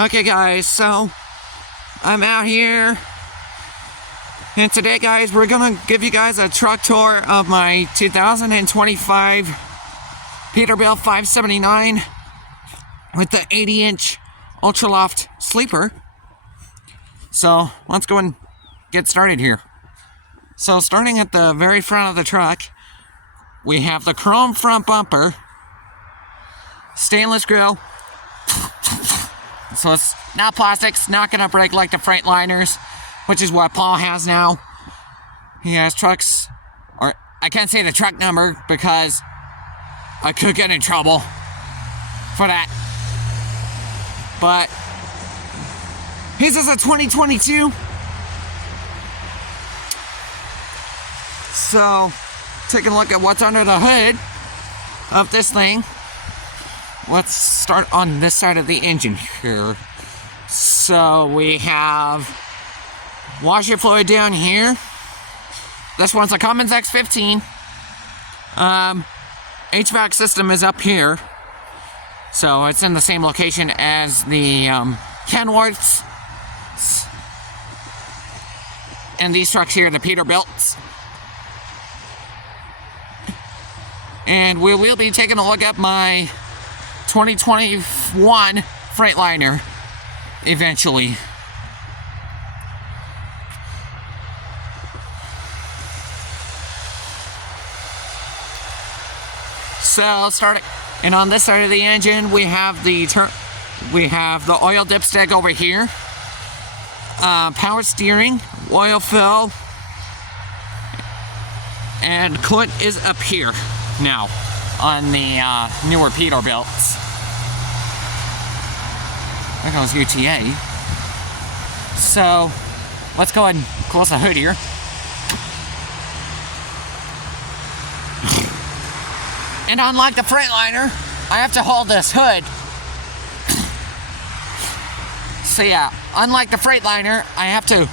Okay guys, so I'm out here, and today guys we're gonna give you guys a truck tour of my 2025 Peterbilt 579 with the 80-inch UltraLoft sleeper. So let's go and get started here. So starting at the very front of the truck, we have the chrome front bumper, stainless grille. So it's not plastic, it's not gonna break like the Freightliners, which is what Paul has now. He has trucks, or I can't say the truck number because I could get in trouble for that. But his is a 2022. So, taking a look at what's under the hood of this thing. Let's start on this side of the engine here. So we have washer fluid down here. This one's a Cummins X15. HVAC system is up here. So it's in the same location as the Kenworths. And these trucks here, the Peterbilts. And we will be taking a look at my 2021 Freightliner eventually. So starting, and on this side of the engine we have the oil dipstick over here, power steering, oil fill, and coolant is up here now on the newer Peterbilts. There goes UTA. So let's go ahead and close the hood here. And unlike the Freightliner, I have to hold this hood. So yeah, unlike the Freightliner, I have to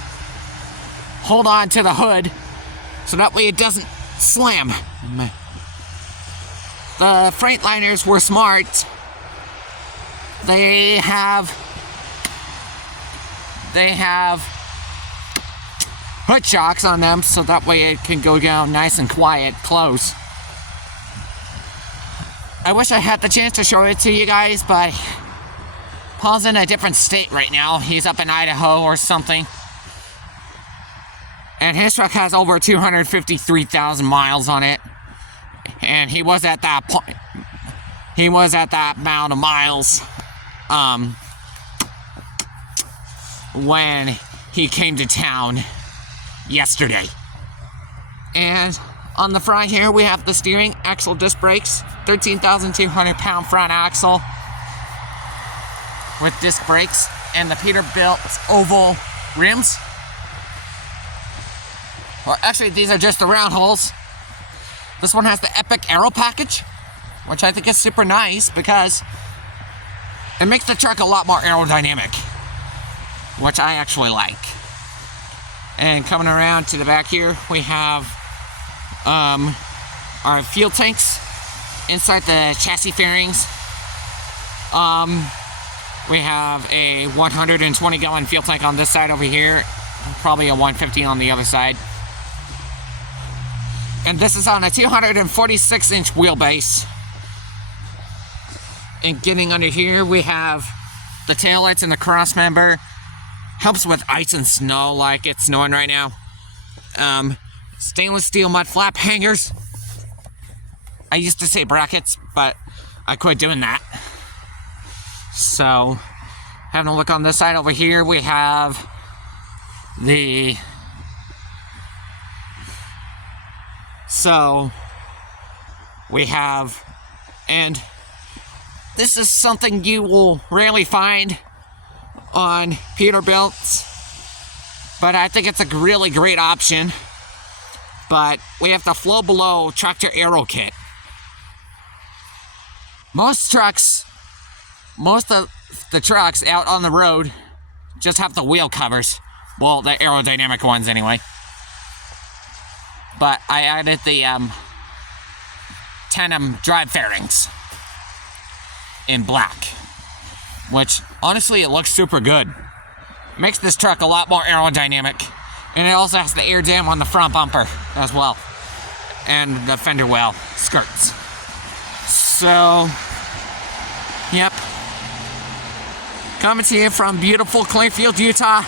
hold on to the hood so that way it doesn't slam. The Freightliners were smart. They have hood shocks on them so that way it can go down nice and quiet, close. I wish I had the chance to show it to you guys, but Paul's in a different state right now. He's up in Idaho or something. And his truck has over 253,000 miles on it. And he was at that point. He was at that amount of miles when he came to town yesterday. And on the front here we have the steering, axle disc brakes, 13,200 pound front axle with disc brakes, and the Peterbilt oval rims. Well, actually these are just the round holes. This one has the Epic Aero package, which I think is super nice because it makes the truck a lot more aerodynamic, which I actually like. And coming around to the back here, we have our fuel tanks inside the chassis fairings. We have a 120 gallon fuel tank on this side over here, probably a 150 on the other side. And this is on a 246 inch wheelbase. And getting under here, we have the taillights and the cross member. Helps with ice and snow like it's snowing right now. Stainless steel mud flap hangers. I used to say brackets, but I quit doing that. So, having a look on this side over here, we have the... So, we have... And this is something you will rarely find on Peterbilts, but I think it's a really great option. But we have the flow below tractor aero kit. Most of the trucks out on the road just have the wheel covers. Well, the aerodynamic ones anyway. But I added the tandem drive fairings in black. which honestly it looks super good. Makes this truck a lot more aerodynamic. And it also has the air dam on the front bumper as well. And the fender well skirts. So, yep. Coming to you from beautiful Clayfield, Utah.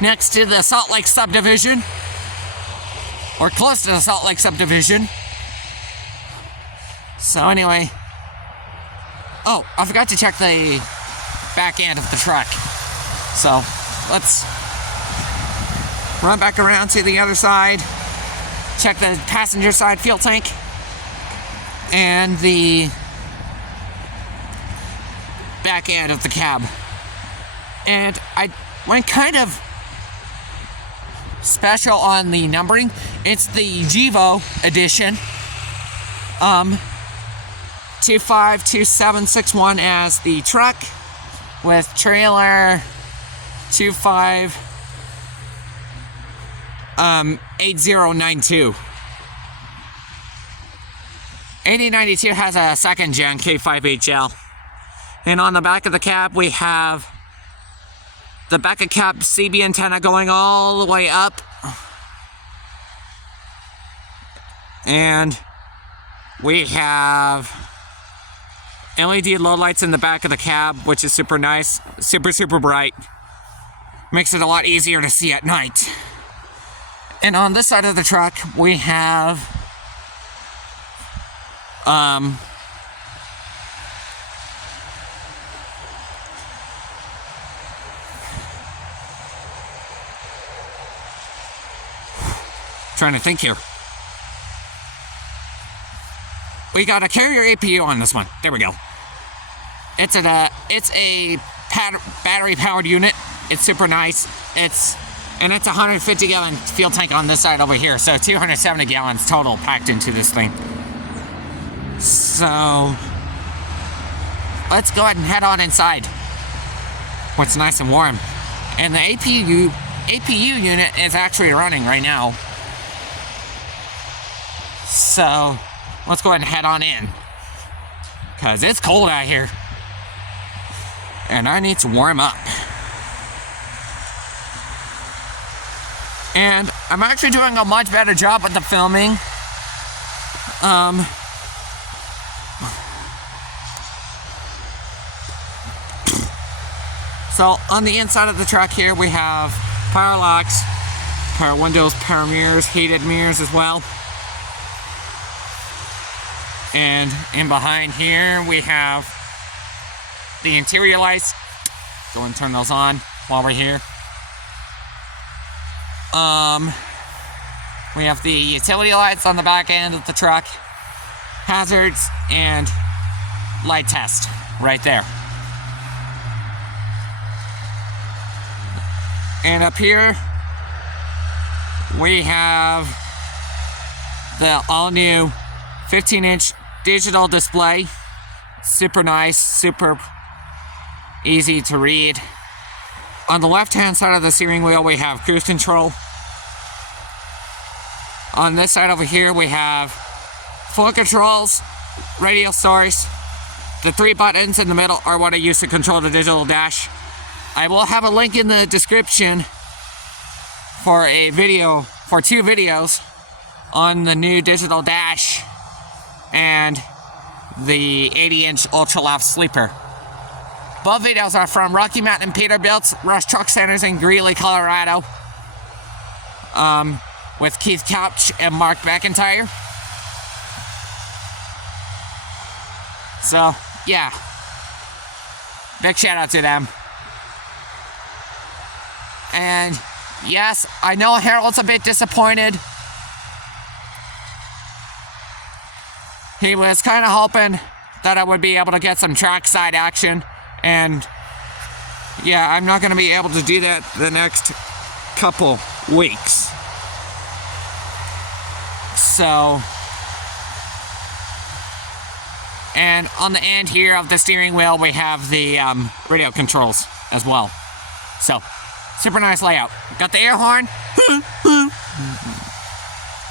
Next to the Salt Lake subdivision. Or close to the Salt Lake subdivision. So anyway. Oh, I forgot to check the back end of the truck. So, let's run back around to the other side. Check the passenger side fuel tank. And the back end of the cab. And I went kind of special on the numbering. It's the Gevo edition. 252761 as the truck with trailer 8092. 8092 has a second gen K5HL. And on the back of the cab we have the back of cab CB antenna going all the way up. And we have LED low lights in the back of the cab, which is super nice. Super bright. Makes it a lot easier to see at night. And on this side of the truck, we have trying to think here. We got a carrier APU on this one. There we go. It's a battery powered unit. It's super nice. It's a 150 gallon fuel tank on this side over here. So 270 gallons total packed into this thing. So let's go ahead and head on inside. Where it's nice and warm. And the APU unit is actually running right now. So let's go ahead and head on in. Because it's cold out here. And I need to warm up. And I'm actually doing a much better job with the filming. So on the inside of the truck here we have power locks, power windows, power mirrors, heated mirrors as well. And in behind here we have the interior lights. Go and turn those on while we're here. We have the utility lights on the back end of the truck, hazards, and light test right there. And up here we have the all-new 15-inch digital display. Super nice, super easy to read. On the left-hand side of the steering wheel we have cruise control. On this side over here we have full controls, radio source. The 3 buttons in the middle are what I use to control the digital dash. I will have a link in the description for a video, for 2 videos on the new digital dash and the 80-inch UltraLoft sleeper. Both videos are from Rocky Mountain Peterbilt Rush Truck Centers in Greeley, Colorado. With Keith Couch and Mark McIntyre. So, yeah. Big shout out to them. And, yes, I know Harold's a bit disappointed. He was kind of hoping that I would be able to get some trackside action. And, yeah, I'm not going to be able to do that the next couple weeks. So, and on the end here of the steering wheel, we have the radio controls as well. So, super nice layout. Got the air horn,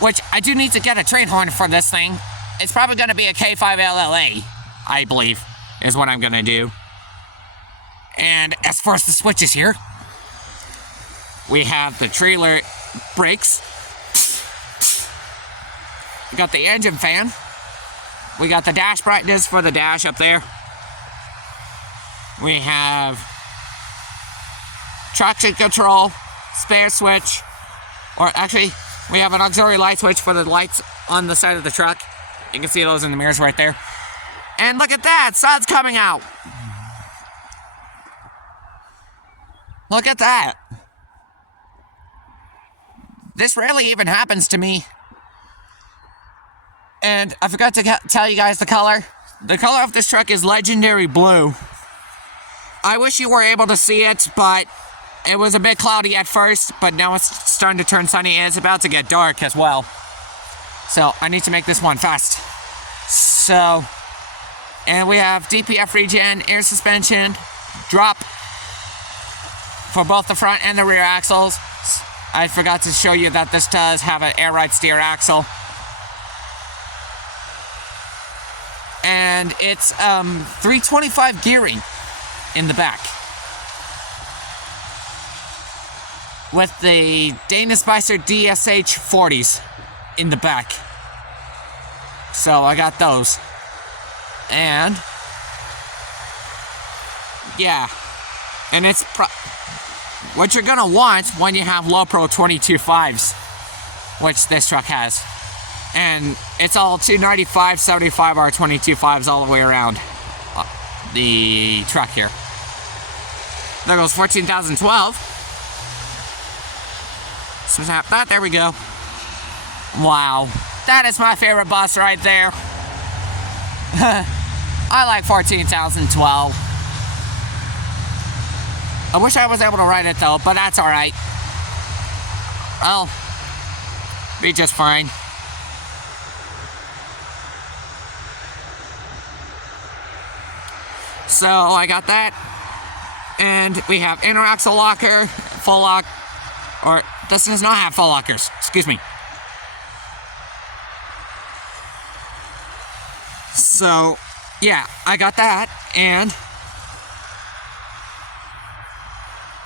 which I do need to get a train horn for this thing. it's probably going to be a K5LLA, I believe, is what I'm going to do. And as far as the switches here, we have the trailer brakes. We got the engine fan. We got the dash brightness for the dash up there. We have traction control, spare switch, or actually, we have an auxiliary light switch for the lights on the side of the truck. You can see those in the mirrors right there. And look at that, sun's coming out. Look at that. This rarely even happens to me. And I forgot to tell you guys the color. The color of this truck is legendary blue. I wish you were able to see it, but it was a bit cloudy at first, but now it's starting to turn sunny, and it's about to get dark as well. So I need to make this one fast. So, and we have DPF regen, air suspension, drop for both the front and the rear axles. I forgot to show you that this does have an air ride steer axle. And it's 325 gearing in the back. With the Dana Spicer DSH 40s in the back. So I got those. And yeah. And it's what you're gonna want when you have low pro 22.5s, which this truck has. And it's all 295, 75 or 22.5s all the way around the truck here. There goes 14,012. Snap that, there we go. Wow, that is my favorite bus right there. I like 14,012. I wish I was able to ride it though, but that's alright. I'll be just fine. So I got that. And we have inner axle locker, full lock, or this does not have full lockers, excuse me. So, yeah, I got that, and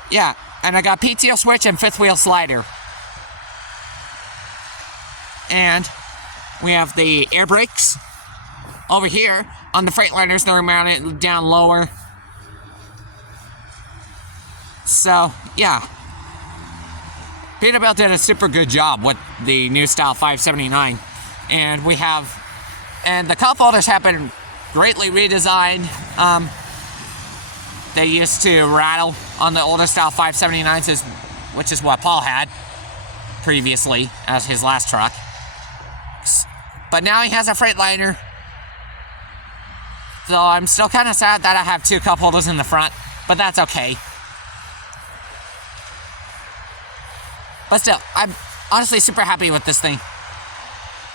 yeah, and I got PTO switch and fifth wheel slider. And we have the air brakes over here. On the Freightliners, they're mounted down lower. So, yeah. Peterbilt did a super good job with the new style 579. And we have, and the cup holders have been greatly redesigned. They used to rattle on the older style 579s, which is what Paul had previously as his last truck. But now he has a Freightliner. So I'm still kind of sad that I have two cup holders in the front, but that's okay. But still, I'm honestly super happy with this thing.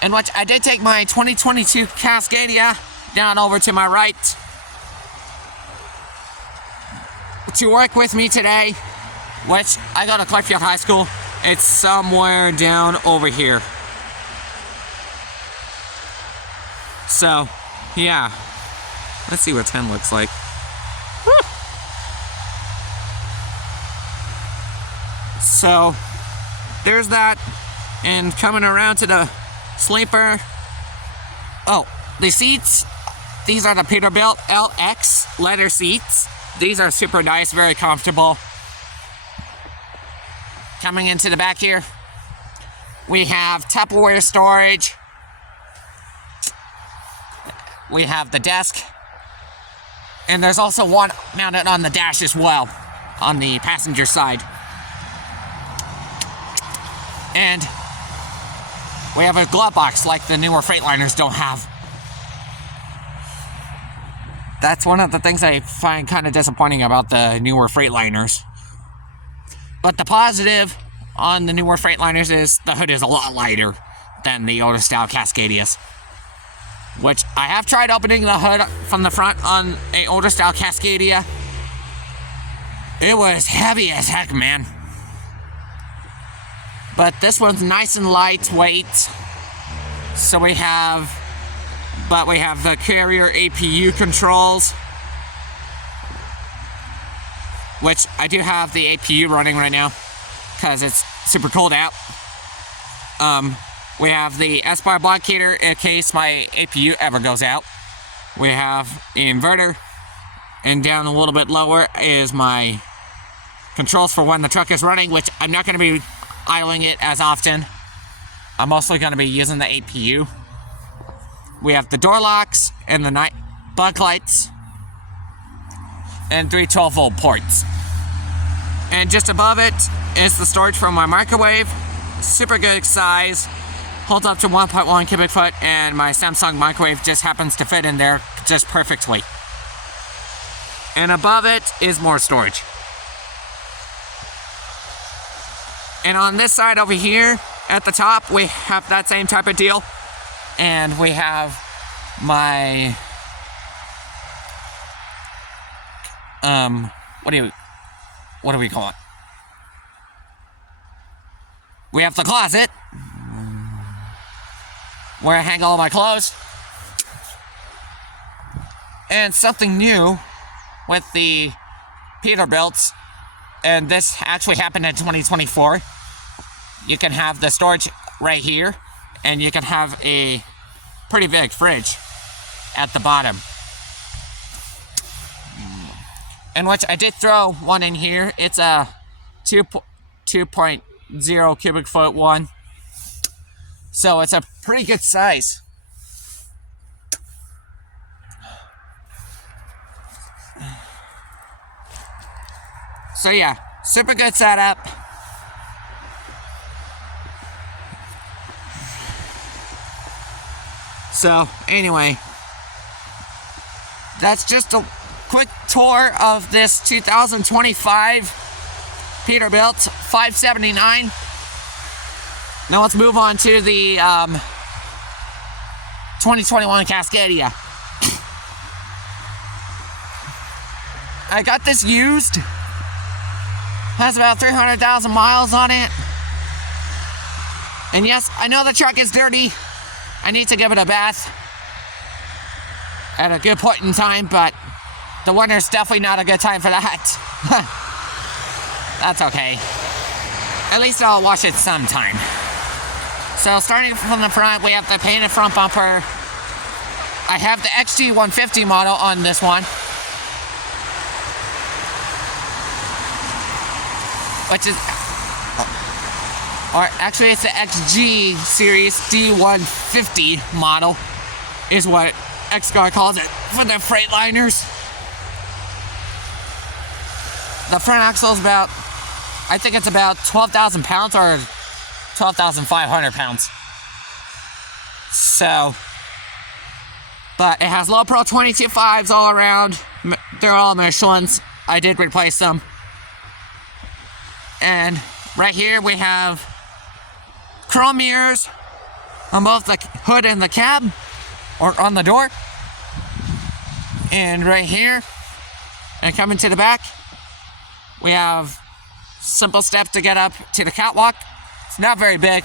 And what I did take my 2022 Cascadia down over to my right to work with me today, which I go to Clarkfield High School. It's somewhere down over here. So, yeah. Let's see what 10 looks like. Woo! So, there's that. And coming around to the sleeper. Oh, the seats. These are the Peterbilt LX leather seats. These are super nice, very comfortable. Coming into the back here, we have Tupperware storage. We have the desk. And there's also one mounted on the dash as well, on the passenger side. And we have a glove box like the newer Freightliners don't have. That's one of the things I find kind of disappointing about the newer Freightliners. But the positive on the newer Freightliners is the hood is a lot lighter than the older style Cascadias. Which I have tried opening the hood from the front on an older style Cascadia. It was heavy as heck, man. But this one's nice and lightweight. So we have but we have the carrier APU controls, which I do have the APU running right now because it's super cold out. We have the S-bar blockator in case my APU ever goes out. We have the inverter, and down a little bit lower is my controls for when the truck is running, which I'm not going to be idling it as often. I'm mostly going to be using the APU. We have the door locks and the night bug lights and 3 12-volt ports. And just above it is the storage for my microwave. Super good size. Holds up to 1.1 cubic foot, and my Samsung microwave just happens to fit in there just perfectly. And above it is more storage. And on this side over here, at the top, we have that same type of deal. And we have my, what do we call it? We have the closet, where I hang all my clothes. And something new with the Peterbilts, and this actually happened in 2024. You can have the storage right here, and you can have a pretty big fridge at the bottom. In which I did throw one in here. It's a 2.0 cubic foot one. So it's a pretty good size. So yeah, super good setup. So anyway, that's just a quick tour of this 2025 Peterbilt 579. Now let's move on to the 2021 Cascadia. I got this used. Has about 300,000 miles on it. And yes, I know the truck is dirty. I need to give it a bath at a good point in time, but the winter's definitely not a good time for that. That's okay. At least I'll wash it sometime. So starting from the front, we have the painted front bumper. I have the XG150 model on this one, which is, or actually it's the XG series D150 model, is what X-Guy calls it for the Freightliners. The front axle is about, I think it's about 12,000 pounds or 12,500 pounds. So, but it has low pro 22.5s all around. They're all Michelin's. I did replace them. And right here we have chrome mirrors on both the hood and the cab, or on the door. And right here, and coming to the back, we have simple steps to get up to the catwalk. It's not very big.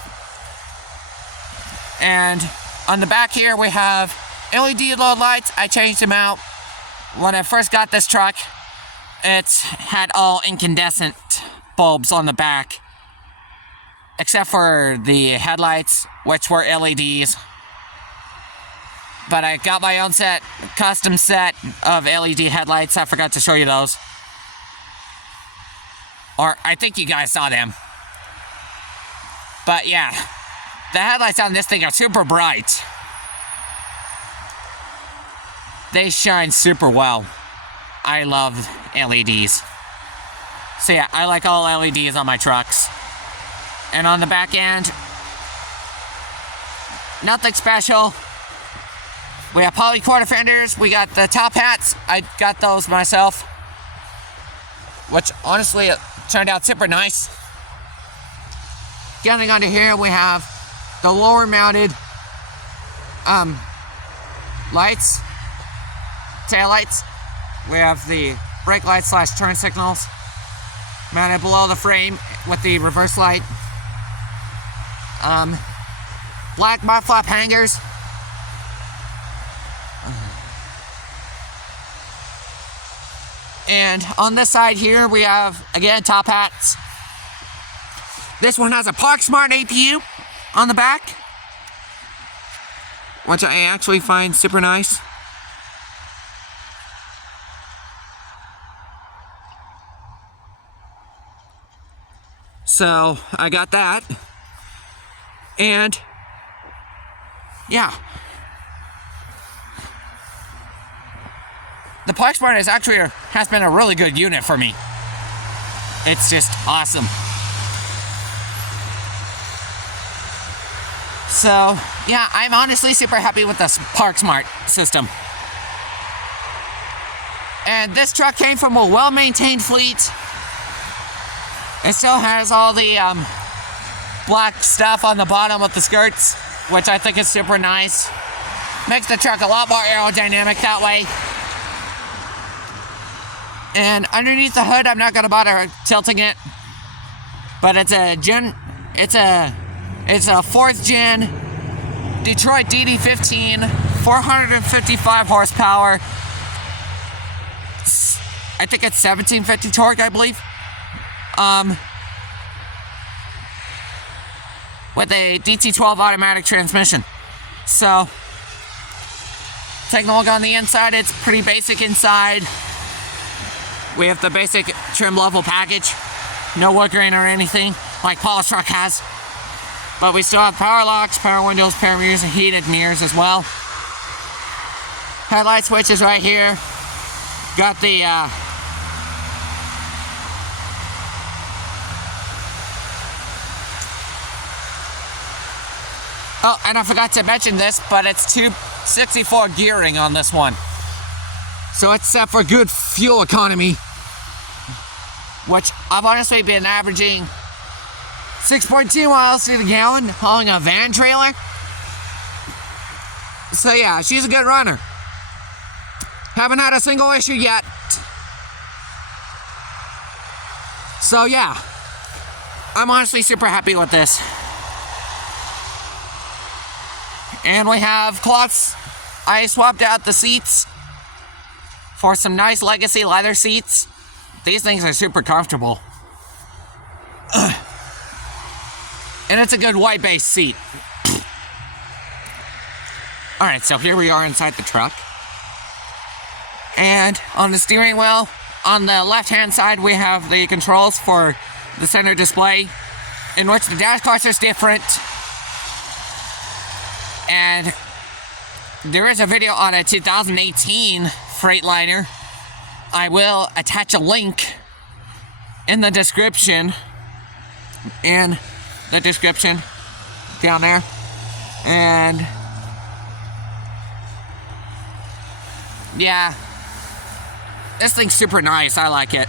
And on the back here we have LED load lights. I changed them out. When I first got this truck, it had all incandescent bulbs on the back, except for the headlights, which were LEDs. But I got my own custom set of LED headlights. I forgot to show you those. Or I think you guys saw them. But yeah, the headlights on this thing are super bright. They shine super well. I love LEDs. So yeah, I like all LEDs on my trucks. And on the back end, nothing special. We have poly quarter fenders. We got the top hats. I got those myself, which honestly turned out super nice. Getting under here, we have the lower mounted lights, tail lights. We have the brake lights / turn signals mounted below the frame with the reverse light. Black mud flap hangers. And on this side here, we have, again, top hats. This one has a ParkSmart APU on the back, which I actually find super nice. So I got that, and yeah, the ParkSmart has been a really good unit for me. It's just awesome. So yeah, I'm honestly super happy with this ParkSmart system. And this truck came from a well-maintained fleet. It still has all the black stuff on the bottom with the skirts, which I think is super nice. Makes the truck a lot more aerodynamic that way. And underneath the hood, I'm not gonna bother tilting it, but it's a 4th gen Detroit DD15, 455 horsepower. I think it's 1750 torque, I believe. With a DT12 automatic transmission. So, taking a look on the inside, it's pretty basic inside. We have the basic trim level package. No wood grain or anything, like Paul's truck has. But we still have power locks, power windows, power mirrors, and heated mirrors as well. Headlight switch is right here. Got the oh, and I forgot to mention this, but it's 264 gearing on this one. So it's set for good fuel economy, which I've honestly been averaging 6.2 miles to the gallon hauling a van trailer. So yeah, she's a good runner. Haven't had a single issue yet. So yeah, I'm honestly super happy with this. And we have cloths. I swapped out the seats for some nice legacy leather seats. These things are super comfortable. And it's a good white base seat. Alright, so here we are inside the truck. And on the steering wheel, on the left-hand side, we have the controls for the center display, in which the dash cluster is different. And there is a video on a 2018 Freightliner. I will attach a link in the description. In the description down there. And yeah, this thing's super nice. I like it.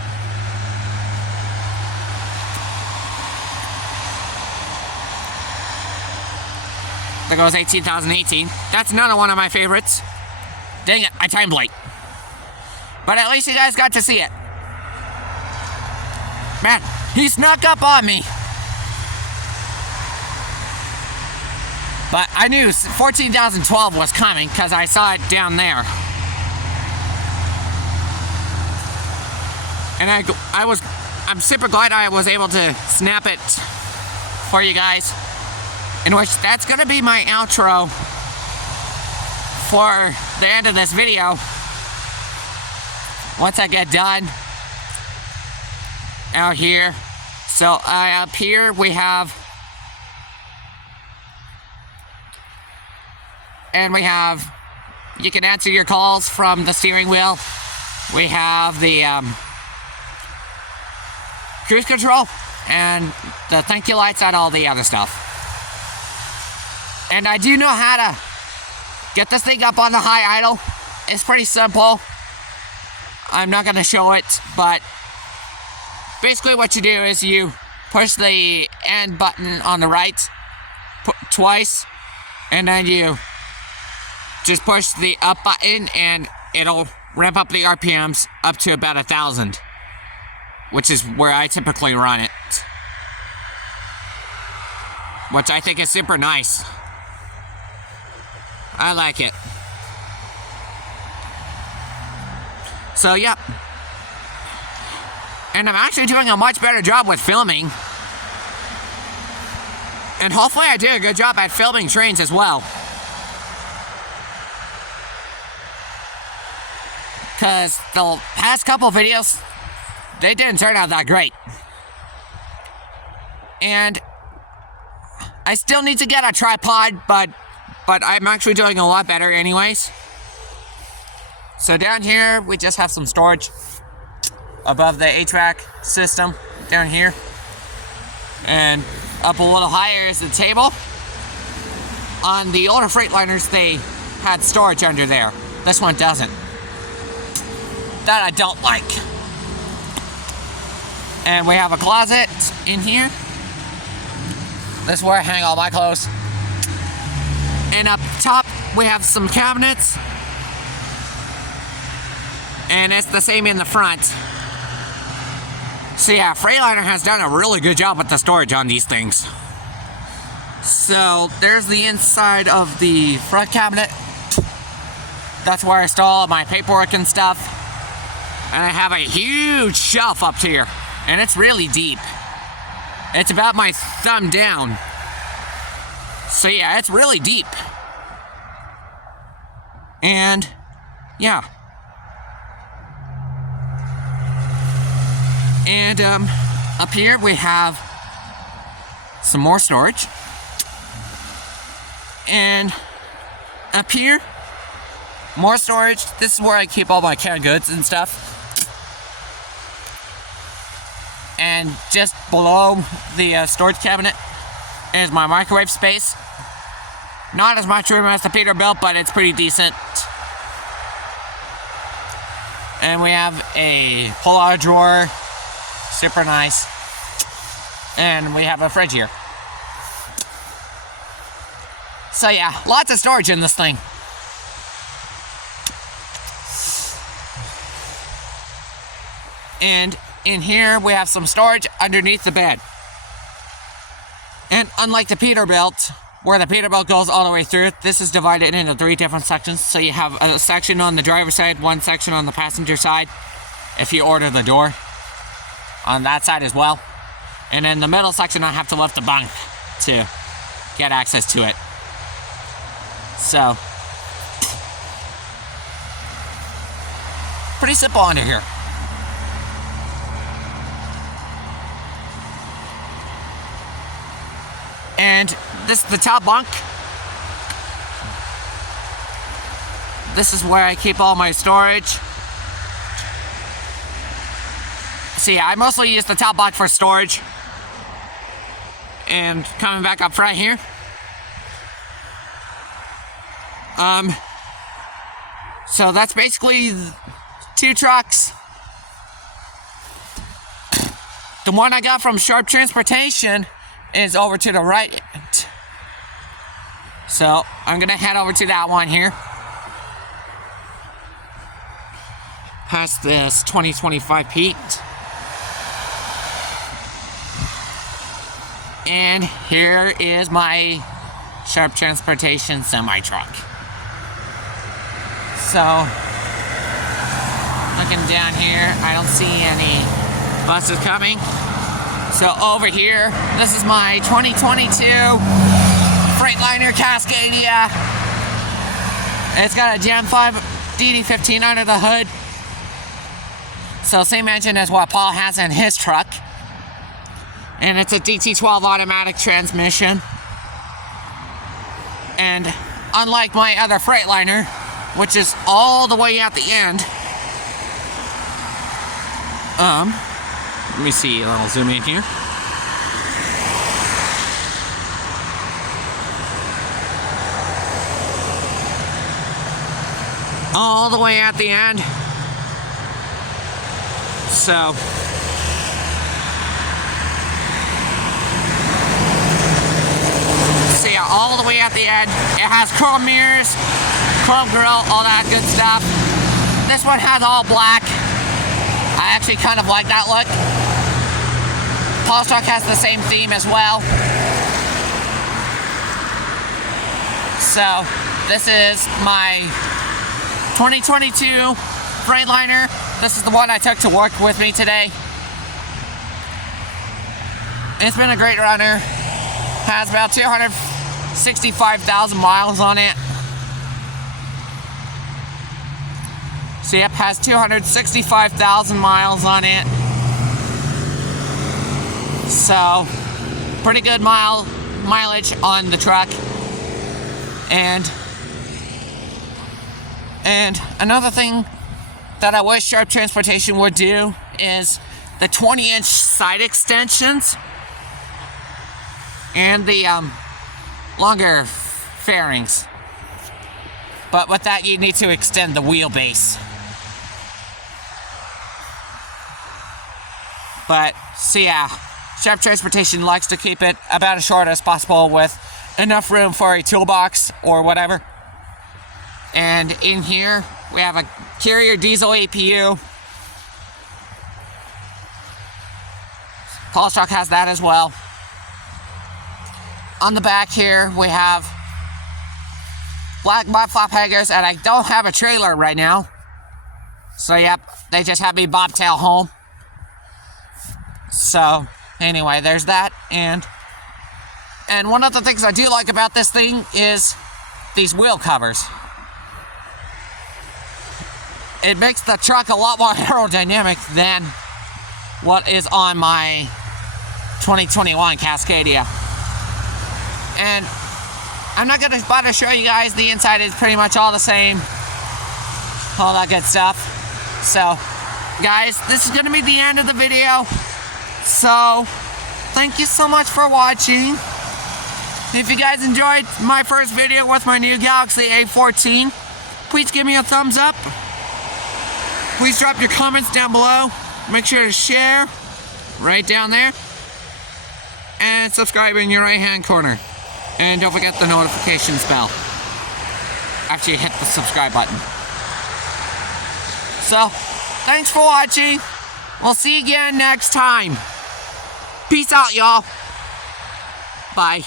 There goes 2018. That's another one of my favorites. Dang it, I timed late. But at least you guys got to see it. Man, he snuck up on me. But I knew 14,012 was coming because I saw it down there. And I'm super glad I was able to snap it for you guys. In which that's gonna be my outro for the end of this video. Once I get done out here. So up here we have, you can answer your calls from the steering wheel. We have the cruise control and the thank you lights and all the other stuff. And I do know how to get this thing up on the high idle. It's pretty simple. I'm not going to show it, but basically what you do is you push the end button on the right twice, and then you just push the up button and it'll ramp up the RPMs up to about 1,000, which is where I typically run it, which I think is super nice. I like it. So, yep. And I'm actually doing a much better job with filming. And hopefully I did a good job at filming trains as well. Because the past couple videos, they didn't turn out that great. And I still need to get a tripod, but I'm actually doing a lot better anyways. So down here, we just have some storage above the HVAC system down here. And up a little higher is the table. On the older Freightliners, they had storage under there. This one doesn't. That I don't like. And we have a closet in here. This is where I hang all my clothes. And up top, we have some cabinets. And it's the same in the front. So yeah, Freightliner has done a really good job with the storage on these things. So there's the inside of the front cabinet. That's where I store all my paperwork and stuff. And I have a huge shelf up here. And it's really deep. It's about my thumb down. So yeah, it's really deep. And yeah. And up here we have some more storage. And up here, more storage. This is where I keep all my canned goods and stuff. And just below the storage cabinet is my microwave space. Not as much room as the Peterbilt, but it's pretty decent. And we have a pull-out drawer. Super nice. And we have a fridge here. So yeah, lots of storage in this thing. And in here we have some storage underneath the bed. And unlike the Peterbilt, where the Peterbilt goes all the way through, this is divided into 3 different sections. So you have a section on the driver's side, 1 section on the passenger side, if you order the door on that side as well. And in the middle section, I have to lift the bunk to get access to it. So, pretty simple under here. And this is the top bunk. This is where I keep all my storage. So yeah, I mostly use the top bunk for storage. And coming back up front here. So that's basically 2 trucks. The one I got from Sharp Transportation is over to the right. So I'm gonna head over to that one here. Past this 2025 Pete. And here is my Sharp Transportation semi-truck. So, looking down here, I don't see any buses coming. So over here, this is my 2022 Freightliner Cascadia. It's got a Gen 5 DD15 under the hood. So same engine as what Paul has in his truck. And it's a DT12 automatic transmission. And unlike my other Freightliner, which is all the way at the end. Let me see, I'll zoom in here. All the way at the end. So yeah, all the way at the end. It has chrome mirrors, chrome grille, all that good stuff. This one has all black. I actually kind of like that look. Paul's truck has the same theme as well. So this is my 2022 Freightliner. This is the one I took to work with me today. It's been a great runner. Has about 265,000 miles on it. So yep, has 265,000 miles on it. So pretty good mileage on the truck. And another thing that I wish Sharp Transportation would do is the 20-inch side extensions and the longer fairings. But with that, you need to extend the wheelbase. But, so yeah, Sharp Transportation likes to keep it about as short as possible with enough room for a toolbox or whatever. And in here, we have a Carrier diesel APU. Paul's truck has that as well. On the back here, we have black mud flap hangers, and I don't have a trailer right now. So yep, they just have me bobtail home. So anyway, there's that. And one of the things I do like about this thing is these wheel covers. It makes the truck a lot more aerodynamic than what is on my 2021 Cascadia. And I'm not going to bother to show you guys. The inside is pretty much all the same. All that good stuff. So, guys, this is going to be the end of the video. So, thank you so much for watching. If you guys enjoyed my first video with my new Galaxy A14, please give me a thumbs up. Please drop your comments down below. Make sure to share right down there. And subscribe in your right hand corner. And don't forget the notifications bell after you hit the subscribe button. So, thanks for watching. We'll see you again next time. Peace out, y'all. Bye.